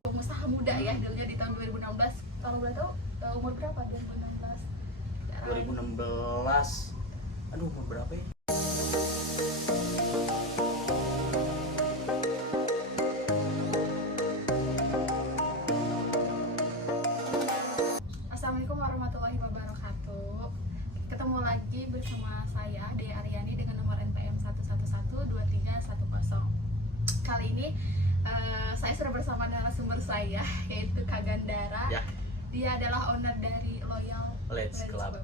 Pengusaha muda ya dulunya di tahun 2016. Kalau boleh tahu umur berapa 2016? 2016. Aduh, umur berapa ya? Assalamualaikum warahmatullahi wabarakatuh. Ketemu lagi bersama saya Dea Aryani dengan nomor NPM 1112310. Kali ini saya sudah bersama narasumber saya yaitu Kak Gandara. Ya. Dia adalah owner dari Loyal Let's Club.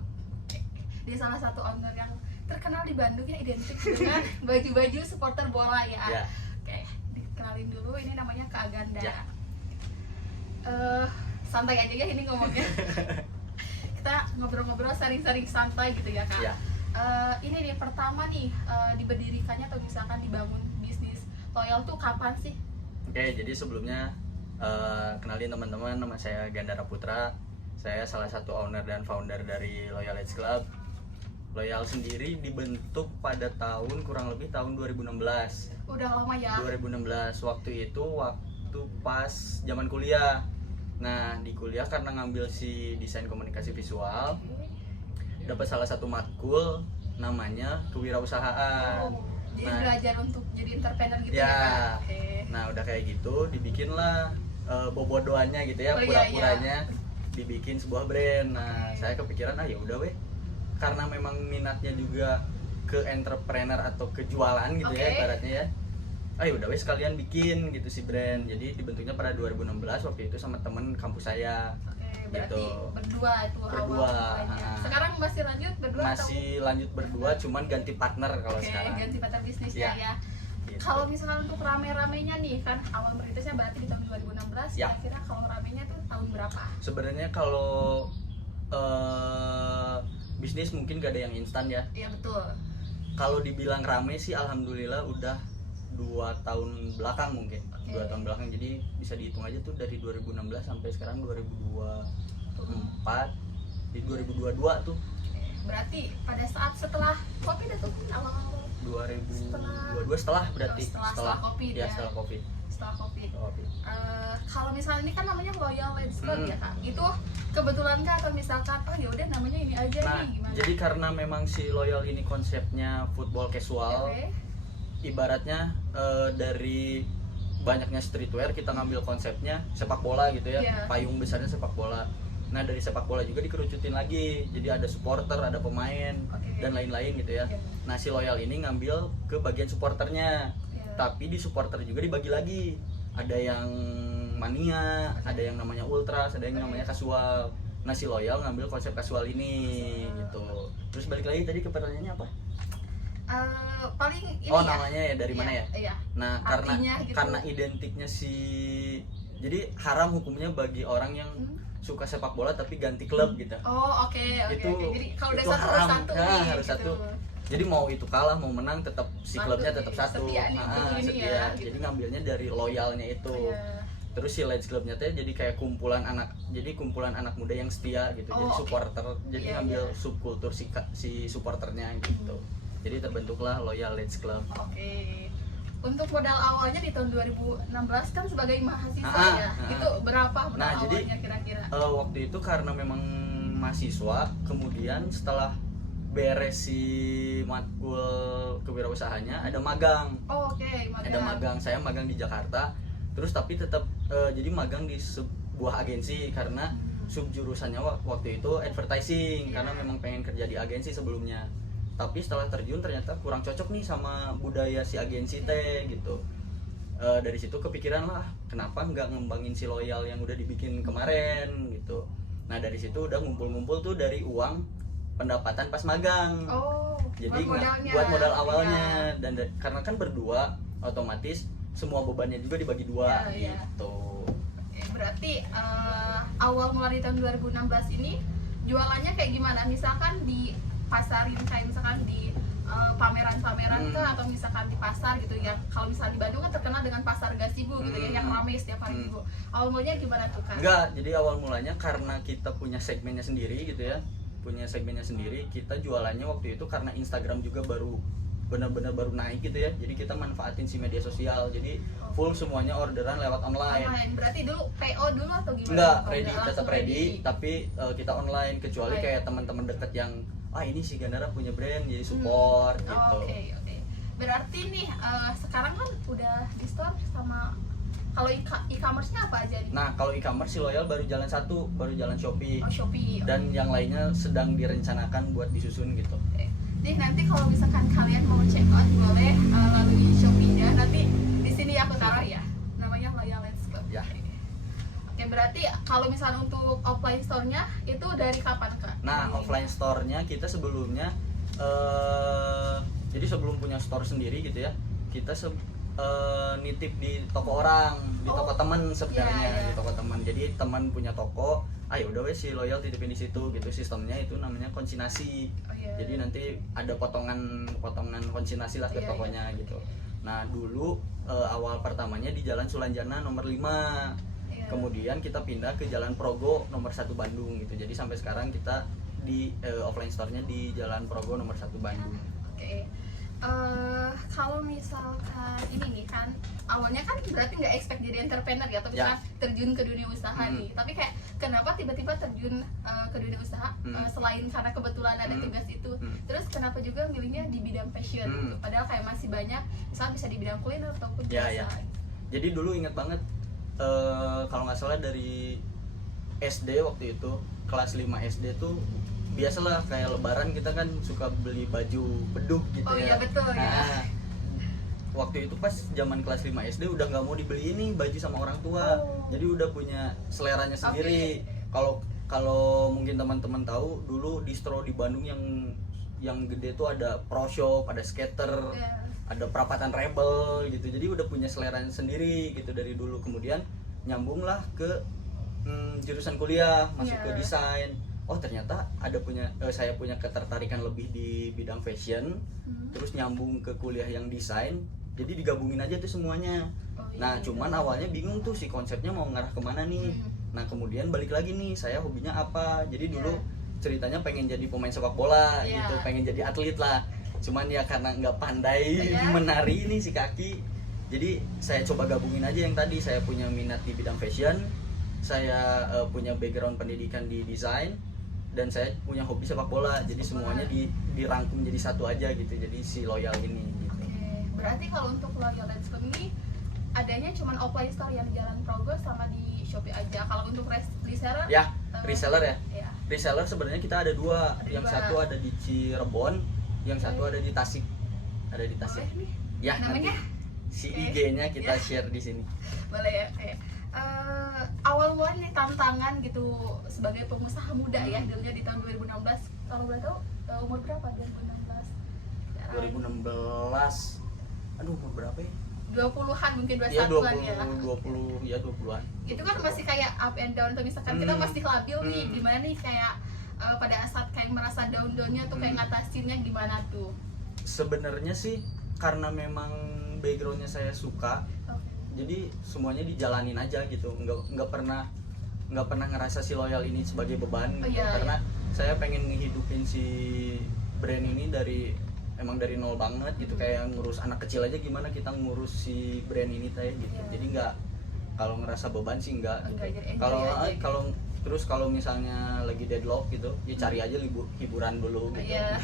Dia salah satu owner yang terkenal di Bandung yang identik dengan baju-baju supporter bola ya. Ya. Oke, dikenalin dulu, ini namanya Kak Gandara. Ya. Santai aja ya ini ngomongnya. Kita ngobrol-ngobrol, sharing-sharing santai gitu ya Kak. Ya. Ini nih pertama nih diberdirikannya atau misalkan dibangun bisnis Loyal tuh kapan sih? Oke, jadi sebelumnya kenalin teman-teman, nama saya Gandara Putra. Saya salah satu owner dan founder dari Loyal Let's Club. Loyal sendiri dibentuk pada kurang lebih tahun 2016. Udah lama ya. 2016 waktu pas zaman kuliah. Nah, di kuliah karena ngambil si desain komunikasi visual, dapat salah satu matkul namanya kewirausahaan. Jadi Nah, belajar untuk jadi entrepreneur gitu ya. ya Kak. Oke. Nah, udah kayak gitu dibikinlah bobodoannya gitu ya, Oh, iya, pura-puranya dibikin sebuah brand. Nah, Oke. saya kepikiran ya udah weh. Karena memang minatnya juga ke entrepreneur atau ke jualan gitu ya Oke. ibaratnya ya. Ya udah weh sekalian bikin gitu si brand. Jadi dibentuknya pada 2016 waktu itu sama temen kampus saya. Oke, berarti Gitu. berdua itu Berdua, awal mulanya. ha. Sekarang masih lanjut berdua Masih lanjut berdua, cuman ganti partner kalau Oke, sekarang. ganti partner bisnisnya Ya. ya. Gitu. Kalau misalnya untuk rame-ramenya nih kan awal merintisnya berarti di tahun 2016, Ya. kira-kira kalau ramenya tuh tahun berapa? Sebenarnya kalau bisnis mungkin gak ada yang instan ya. Iya betul. Kalau dibilang rame sih alhamdulillah udah 2 tahun belakang mungkin. Oke. 2 tahun belakang, jadi bisa dihitung aja tuh dari 2016 sampai sekarang 2024, di 2022 tuh. Oke, berarti pada saat setelah kopi itu awal-awal 2022 setelah berarti setelah Covid ya, ya. setelah Covid. setelah kopi. Covid. Kalau misalnya ini kan namanya Loyal Let's Club Hmm. ya Kak. Itu kebetulan Kak atau misalkan ya udah namanya ini aja Nah, nih gimana? jadi karena memang si Loyal ini konsepnya football casual, Oke. ibaratnya dari banyaknya streetwear kita ngambil konsepnya sepak bola gitu ya. Iya. Payung besarnya sepak bola. Nah, dari sepak bola juga dikerucutin lagi, jadi ada supporter, ada pemain, Oke. dan lain-lain gitu ya. Oke. Nah, si Loyal ini ngambil ke bagian supporternya, Iya. tapi di supporter juga dibagi lagi, ada yang mania, ada yang namanya ultras, ada yang Oke. namanya kasual. Nah, si Loyal ngambil konsep kasual ini Kasual. gitu. Terus balik lagi tadi ke pertanyaannya apa? Paling ini Oh, ya. namanya ya dari mana ya? Iya. Nah, Artinya gitu. karena identiknya jadi haram hukumnya bagi orang yang Hmm. suka sepak bola tapi ganti klub gitu. Oh, oke. Itu- Jadi kalau udah itu satu haram. harus satu Nah, nih, harus gitu. satu. Jadi mau itu kalah mau menang tetap si Satu klubnya nih, tetap satu. setia nih untuk ini setia. ya, gitu. Jadi ngambilnya dari loyalnya itu. Iya. Terus si Lions Clubnya teh jadi kayak kumpulan anak muda yang setia gitu. Oh, Jadi oke. supporter. Jadi Iya, ngambil iya. subkultur si supporternya gitu. Jadi terbentuklah Loyal Let's Club. Oke. Untuk modal awalnya di tahun 2016 kan sebagai mahasiswa ya. Itu berapa modal Nah, jadi, awalnya kira-kira? Waktu itu karena memang mahasiswa, kemudian setelah beres si matkul kewirausahaannya ada magang. Oh, oke, Ada magang, saya magang di Jakarta. Terus tapi tetap jadi magang di sebuah agensi karena subjurusannya waktu itu advertising, Iya. karena memang pengen kerja di agensi sebelumnya. Tapi setelah terjun ternyata kurang cocok nih sama budaya si agensi teh gitu. Dari situ kepikiran lah, kenapa nggak ngembangin si Loyal yang udah dibikin kemarin gitu. Nah, dari situ udah ngumpul-ngumpul tuh dari uang pendapatan pas magang. Oh, Jadi buat modalnya. buat modal awalnya. Iya. Dan karena kan berdua, otomatis semua bebannya juga dibagi dua Iya, iya. gitu. Oke, berarti awal mulai di tahun 2016 ini jualannya kayak gimana? Misalkan di pasarin kayak misalkan di pameran-pameran kah, atau misalkan di pasar gitu ya. Kalau misalnya di Bandung kan terkenal dengan pasar Gazebo gitu ya, yang ramai setiap hari Minggu. Awal mulanya gimana tuh kan? Enggak, jadi awal mulanya karena kita punya segmennya sendiri gitu ya. Punya segmennya sendiri, kita jualannya waktu itu karena Instagram juga baru benar-benar baru naik gitu ya. Jadi kita manfaatin si media sosial. Jadi full semuanya orderan lewat online. Berarti dulu PO dulu atau gimana? Enggak, Oh, ready, langsung tetap ready, tapi kita online, kecuali Online. kayak teman-teman deket yang ini si Ganara punya brand jadi support gitu. Oke. Berarti nih sekarang kan udah di store sama, kalau e-commerce-nya apa aja nih? Nah, kalau e-commerce si Loyal baru jalan satu, baru jalan Shopee. Oh, Shopee. Dan yang lainnya sedang direncanakan buat disusun gitu. Oke. Jadi nanti kalau misalkan kalian mau check out boleh lalui Shopee-nya. Nanti di sini aku taruh ya. Namanya Loyal Lens Club. Ya. Oke, berarti kalau misalnya untuk offline store-nya itu dari kapan, Kak? Nah, offline store-nya kita sebelumnya jadi sebelum punya store sendiri gitu ya, kita nitip di toko orang, di toko teman sebenarnya, iya. di toko teman. Jadi teman punya toko, ya udah wes si Loyal titipin di situ gitu. Sistemnya itu namanya konsinasi. Oh, iya. Jadi nanti ada potongan konsinasi lah ke Iya, tokonya gitu. Nah, dulu awal pertamanya di Jalan Sulanjana nomor 5. Iya. Kemudian kita pindah ke Jalan Progo nomor 1 Bandung gitu. Jadi sampai sekarang kita di offline store-nya di Jalan Progo nomor 1 Bandung. Oke. Kalau misalkan ini nih kan awalnya kan berarti nggak expect jadi entrepreneur ya, tapi Ya. kan terjun ke dunia usaha nih. Tapi kayak kenapa tiba-tiba terjun ke dunia usaha selain karena kebetulan ada tugas itu. Terus kenapa juga milihnya di bidang fashion gitu? Padahal kayak masih banyak, misalnya bisa di bidang kuliner ataupun Ya, jasa. ya. Jadi dulu ingat banget kalau nggak salah dari SD waktu itu kelas 5 SD tuh biasalah kayak lebaran kita kan suka beli baju beduk gitu Oh, ya. iya, betul, ya. Nah, waktu itu pas zaman kelas 5 SD udah nggak mau dibeli ini baju sama orang tua. Oh. Jadi udah punya seleranya sendiri. Kalau mungkin teman-teman tahu dulu distro di Bandung yang gede tuh ada Pro Shop, ada Skater, Ya. ada Perapatan Rebel gitu. Jadi udah punya seleranya sendiri gitu dari dulu. Kemudian nyambunglah ke jurusan kuliah, masuk Iya. ke desain. Oh, ternyata saya punya ketertarikan lebih di bidang fashion. Terus nyambung ke kuliah yang desain. Jadi digabungin aja tuh semuanya. Oh, iya, Nah, iya. cuman awalnya bingung tuh si konsepnya mau ngarah kemana nih. Nah, kemudian balik lagi nih, saya hobinya apa? Jadi dulu ceritanya pengen jadi pemain sepak bola Iya. gitu, pengen jadi atlet lah. Cuman ya karena nggak pandai Iya. menari nih si kaki. Jadi saya coba gabungin aja yang tadi, saya punya minat di bidang fashion, saya punya background pendidikan di desain, dan saya punya hobi sepak bola. Jadi semuanya dirangkum jadi satu aja gitu. Jadi si Loyal ini gitu. Oke, berarti kalau untuk Loyal Lens Club ini adanya cuman offline store yang di Jalan Progo sama di Shopee aja. Kalau untuk reseller? Ya, reseller ya. Ya. Reseller sebenarnya kita ada dua. Ada Yang dua. satu ada di Cirebon, yang satu ada di Tasik. Ada di Tasik. Boleh nih. Ya, Namanya? nanti si Oke. IG-nya kita Ya. share di sini. Boleh ya. Kayak awal mulai nih tantangan gitu sebagai pengusaha muda ya, dulunya di tahun 2016. Kalau boleh tahu umur berapa 2016? 2016. Aduh, umur berapa ya? 20-an mungkin, Iya, 21-an 20 ya. ya 20-an. Itu kan masih kayak up and down, atau misalkan kita masih labil nih, gimana nih kayak pada saat kayak merasa down-downnya tuh kayak ngatasinnya gimana tuh? Sebenarnya sih karena memang backgroundnya saya suka, jadi semuanya dijalanin aja gitu. Nggak pernah ngerasa si Loyal ini sebagai beban gitu. Iya, Karena saya pengen ngehidupin si brand ini emang dari nol banget gitu. Kayak ngurus anak kecil aja gimana kita ngurus si brand ini teh gitu. Iya. Jadi nggak, kalau ngerasa beban sih nggak gitu. jadi enjoy Kalau aja gitu. kalau misalnya lagi deadlock gitu, ya cari aja hiburan dulu gitu. Iya.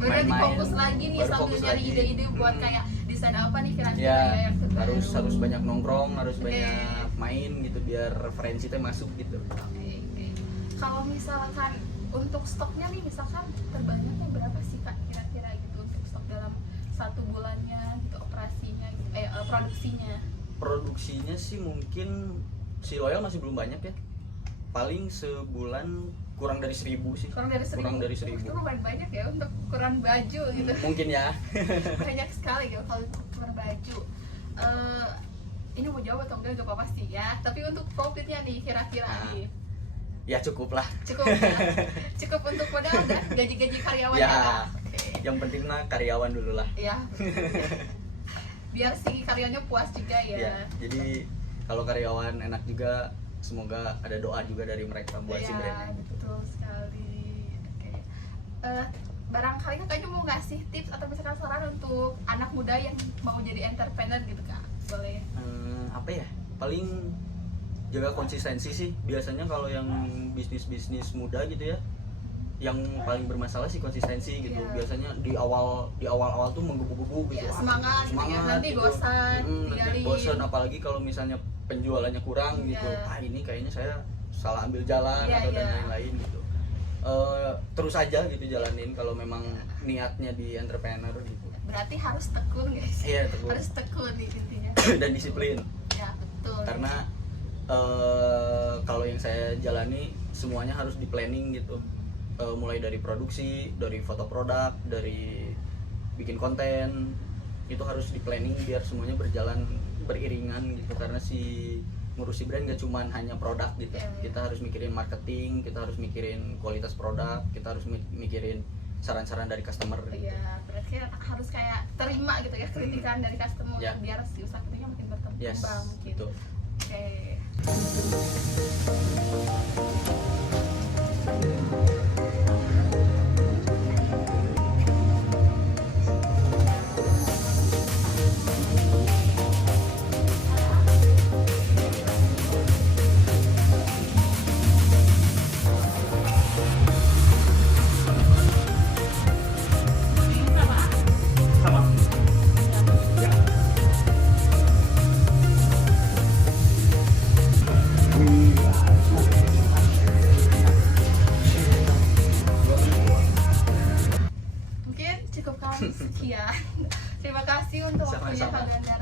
Bener Main-main. fokus lagi nih Baru sambil fokus nyari lagi. ide-ide buat kayak desain apa nih kira-kira Ya, yang terbaru. harus banyak nongkrong, harus Oke. banyak main gitu biar referensi teh masuk gitu. Oke. Kalau misalkan untuk stoknya nih, misalkan terbanyaknya berapa sih Kak kira-kira gitu untuk stok dalam satu bulannya gitu, operasinya gitu, produksinya? Produksinya sih mungkin si Loyal masih belum banyak ya. Paling sebulan kurang dari 1.000 sih. Kurang dari 1.000. Kurang dari 1.000. Itu lumayan banyak ya untuk ukuran baju gitu. Mungkin ya. Banyak sekali gitu kalau untuk ukuran baju. Ini mau jawab atau enggak apa-apa sih ya. Tapi untuk profitnya nih kira-kira nih Ya cukup lah. cukup ya? Cukup untuk modal dan gaji-gaji karyawan Ya. Kak? Oke. Yang penting mah karyawan dulu lah. Ya. Biar si karyawannya puas juga ya. Ya. Jadi kalau karyawan enak juga, semoga ada doa juga dari mereka buat si Ya, brandnya gitu. betul sekali. Oke. barangkali kakaknya mau ngasih tips atau misalkan saran untuk anak muda yang mau jadi entrepreneur gitu kak, boleh? Apa ya, paling jaga konsistensi sih biasanya kalau yang bisnis muda gitu ya, yang paling bermasalah sih konsistensi gitu. Iya. Biasanya di awal tuh menggebu-gebu gitu. Ya, semangat gitu ya, nanti gitu. bosan Nanti tinggalin. bosan, apalagi kalau misalnya penjualannya kurang gitu. Iya. Ini kayaknya saya salah ambil jalan Iya, atau dan iya. lain-lain gitu. Terus aja gitu jalanin kalau memang niatnya di entrepreneur gitu. Berarti harus tekun guys. Iya, tekun. Harus tekun nih intinya. Dan disiplin. Ya betul. Karena kalau yang saya jalani semuanya harus di planning gitu. Mulai dari produksi, dari foto produk, dari bikin konten, itu harus di planning biar semuanya berjalan beriringan gitu. Karena ngurusi brand gak cuman hanya produk gitu. Kita harus mikirin marketing, kita harus mikirin kualitas produk, kita harus mikirin saran-saran dari customer gitu. Iya, berarti harus kayak terima gitu ya kritikan dari customer Ya. biar si usaha kita makin berkembang Yes, mungkin. betul. Oke. Mungkin cukup kali sekian. Terima kasih untuk waktunya Sama-sama. Kak Gandar